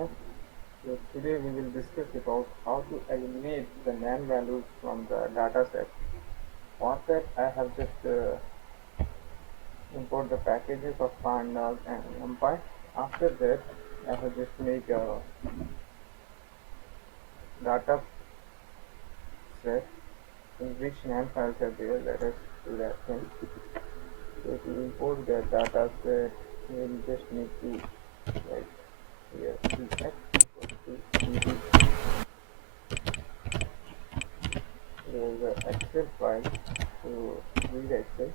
Jagannath. So today we will discuss about how to eliminate the NaN values from the dataset. For that I have just import the packages of pandas and numpy. After that I have just make a data set in which NaN files are there. Let us do that thing. So to import the data set we will just need to write here dx equals to cd. There is an Excel file to read Excel.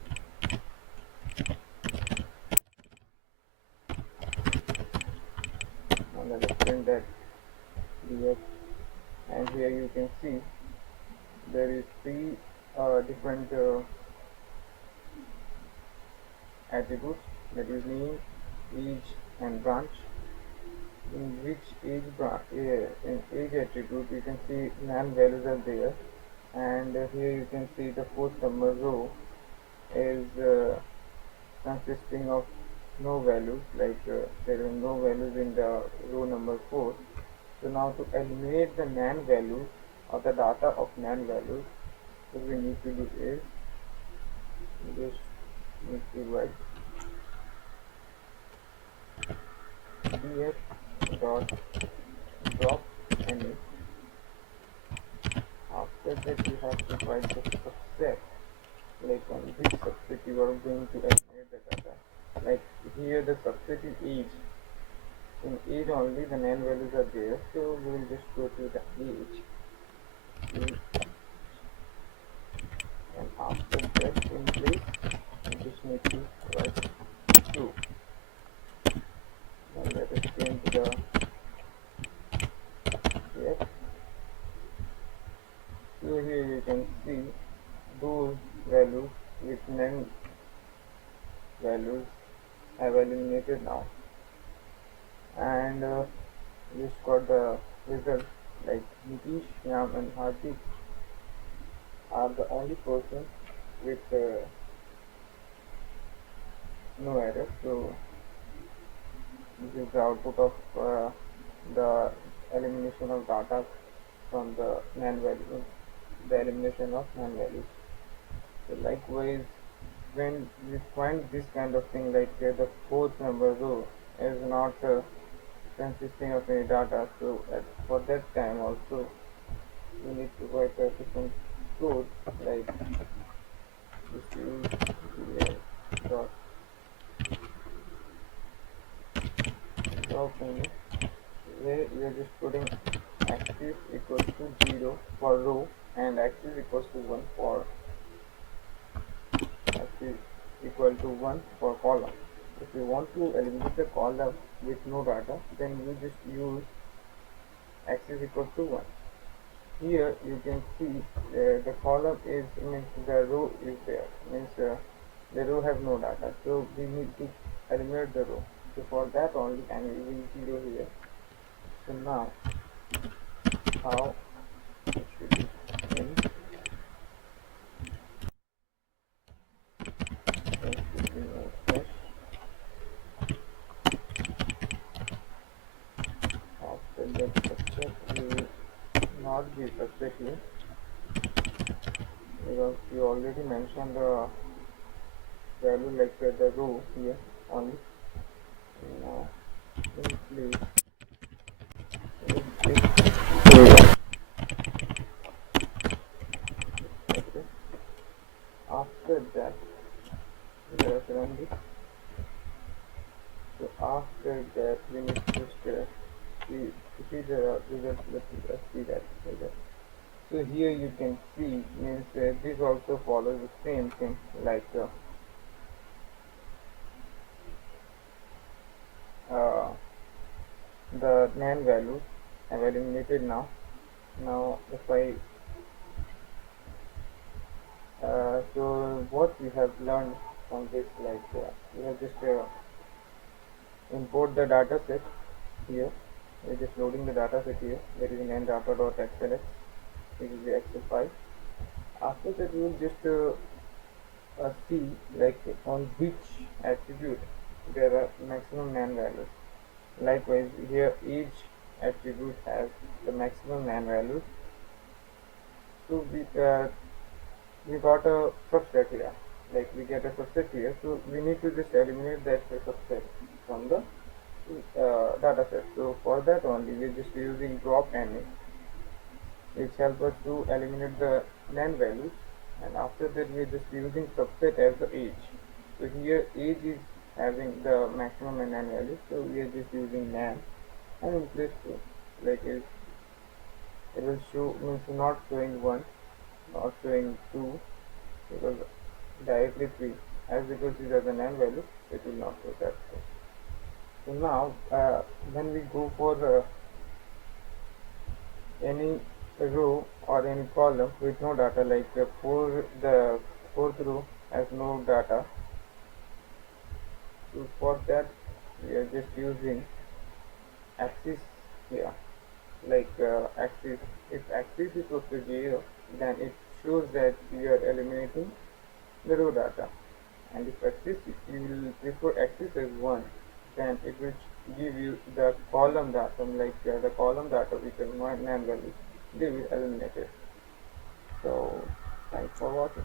And let us print that dx, and here you can see there is three different attributes, that is name, age and branch. In which in age attribute you can see NaN values are there, and here you can see the fourth number row is consisting of no values, like there are no values in the row number 4. So now to eliminate the NaN values or the data of NaN values, what we need to do is we just need to write df dot drop any. After that you have to write the subset, like on which subset you are going to eliminate the data. Like here the subset is age. In age only the NaN values are there, so we will just go to the age, and after that in place we just need to write true. Now let us change the yes. So here you can see those values with NaN values have eliminated now, and just got the result, like Nitish, Yam and Hardik are the only person with no error. So this is the output of the elimination of data from the NaN value, the elimination of NaN values. So likewise, when we find this kind of thing, like the fourth number row is not consisting of any data, so for that time also we need to write a different code, like just use dot drop in, where we are just putting axis equals to 0 for row and axis equals to 1 for axis equal to 1 for column. If you want to eliminate the column with no data, then you just use axis equals to 1. Here you can see the column is, means the row is there, means the row have no data, so we need to eliminate the row. So for that only I am using 0 here. So now how it should be in after that subset we will not give subset here, because we already mentioned the value, like the row here only. Now in place okay. After that let us run this. So after that we need to just see the result. Let's see that result. So here you can see, means this also follows the same thing, like the NaN values have eliminated now. Now if I so what we have learned from this, like we have just import the data set here. We're just loading the data set here. There is NaN data.xlx, which is the Excel file. After that we will just see like on which attribute there are maximum NaN values. Likewise here age attribute has the maximum NaN values. So we got a subset here, like we get a subset here, so we need to just eliminate that subset from the data set. So for that only we're just using drop NA, which helps us to eliminate the NaN values, and after that we're just using subset as the age. So here age is having the maximum NaN value, so we are just using NaN and in place 2, like it will show, means not showing 1, not showing 2, because directly 3, as because these are the NaN values, it will not show that. So now when we go for any row or any column with no data, like the fourth row has no data, so for that we are just using axis here, like axis, if axis is equal to 0, then it shows that you are eliminating the row data, and if axis, if you will prefer axis as 1, then it will give you the column data, like the column data which are NaN values, they will eliminate it. So thanks for watching.